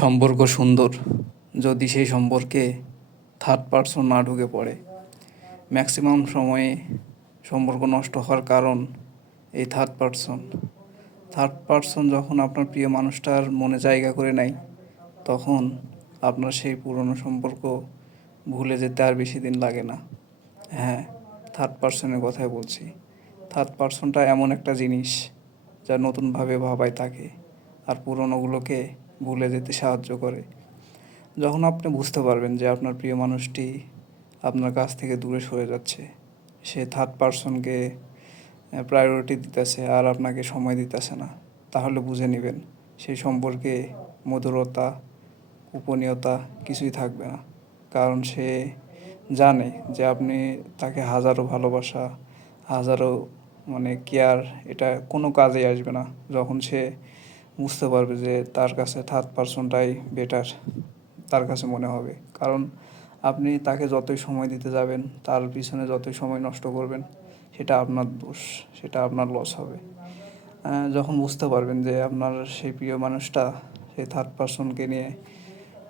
সম্পর্ক সুন্দর যদি সেই সম্পর্কে থার্ড পারসন না ঢুকে পড়ে। ম্যাক্সিমাম সময়ে সম্পর্ক নষ্ট হওয়ার কারণ এই থার্ড পারসন যখন আপনার প্রিয় মানুষটার মনে জায়গা করে নেয়, তখন আপনার সেই পুরনো সম্পর্ক ভুলে যেতে আর বেশি দিন লাগে না। হ্যাঁ, থার্ড পারসনের কথাই বলছি। থার্ড পারসনটা এমন একটা জিনিস যা নতুনভাবে ভাবায় তাকে, আর পুরনোগুলোকে ভুলে যেতে সাহায্য করে। যখন আপনি বুঝতে পারবেন যে আপনার প্রিয় মানুষটি আপনার কাছ থেকে দূরে সরে যাচ্ছে, সে থার্ড পারসনকে প্রায়োরিটি দিতেছে আর আপনাকে সময় দিতেছে না, তাহলে বুঝে নেবেন সেই সম্পর্কে মধুরতা, গোপনীয়তা কিছুই থাকবে না। কারণ সে জানে যে আপনি তাকে হাজারো ভালোবাসা, হাজারো কেয়ার, এটা কোনো কাজেই আসবে না যখন সে বুঝতে পারবে যে তার কাছে থার্ড পারসনটাই বেটার, তার কাছে মনে হবে। কারণ আপনি তাকে যতই সময় দিতে যাবেন, তার পিছনে যতই সময় নষ্ট করবেন, সেটা আপনার দোষ, সেটা আপনার লস হবে। যখন বুঝতে পারবেন যে আপনার সেই প্রিয় মানুষটা সেই থার্ড পারসনকে নিয়ে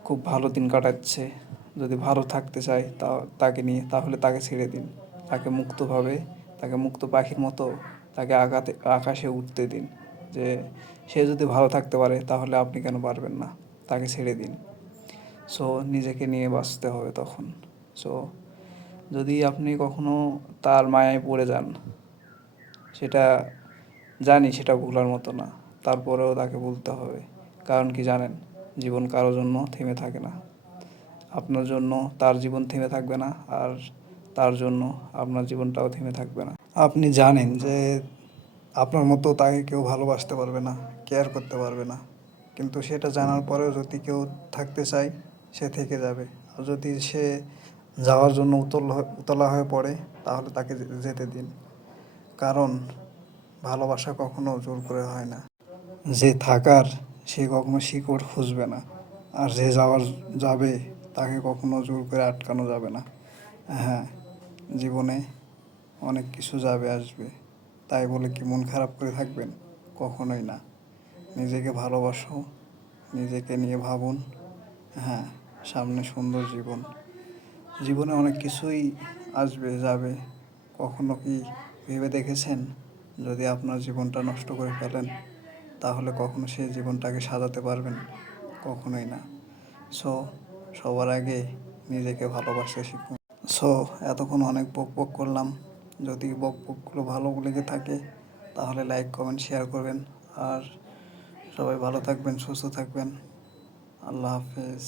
খুব ভালো দিন কাটাচ্ছে, যদি ভালো থাকতে চায় তাকে নিয়ে, তাহলে তাকে ছেড়ে দিন। তাকে মুক্তভাবে, তাকে মুক্ত পাখির মতো তাকে আকাশে উঠতে দিন। যে সে যদি ভালো থাকতে পারে, তাহলে আপনি কেন পারবেন না? তাকে ছেড়ে দিন। সো নিজেকে নিয়ে বাঁচতে হবে তখন। সো যদি আপনি কখনো তার মায়ায় পড়ে যান, সেটা জানি সেটা ভুলার মতো না, তারপরেও তাকে ভুলতে হবে। কারণ কি জানেন, জীবন কারোর জন্য থেমে থাকে না। আপনার জন্য তার জীবন থেমে থাকবে না, আর তার জন্য আপনার জীবনটাও থেমে থাকবে না। আপনি জানেন যে আপনার মতো তাকে কেউ ভালোবাসতে পারবে না, কেয়ার করতে পারবে না, কিন্তু সেটা জানার পরেও যদি কেউ থাকতে চায়, সে থেকে যাবে। আর যদি সে যাওয়ার জন্য উতলা হয়ে পড়ে, তাহলে তাকে যেতে দিন। কারণ ভালোবাসা কখনো জোর করে হয় না। যে থাকার, সে কখনো শিকড় খুঁজবে না, আর যে যাবে, তাকে কখনো জোর করে আটকানো যাবে না। হ্যাঁ, জীবনে অনেক কিছু যাবে আসবে, তাই বলে কি মন খারাপ করে থাকবেন? কখনোই না। নিজেকে ভালোবাসো, নিজেকে নিয়ে ভাবুন। হ্যাঁ, সামনে সুন্দর জীবন। জীবনে অনেক কিছুই আসবে যাবে। কখনো কি ভেবে দেখেছেন, যদি আপনার জীবনটা নষ্ট করে ফেলেন, তাহলে কখনো সেই জীবনটাকে সাজাতে পারবেন? কখনোই না। সো সবার আগে নিজেকে ভালোবাসতে শিখুন। সো এতক্ষণ অনেক বক করলাম। যদি বকগুলো ভালো লেগে থাকে, তাহলে লাইক, কমেন্ট, শেয়ার করবেন। আর সবাই ভালো থাকবেন, সুস্থ থাকবেন। আল্লাহ হাফেজ।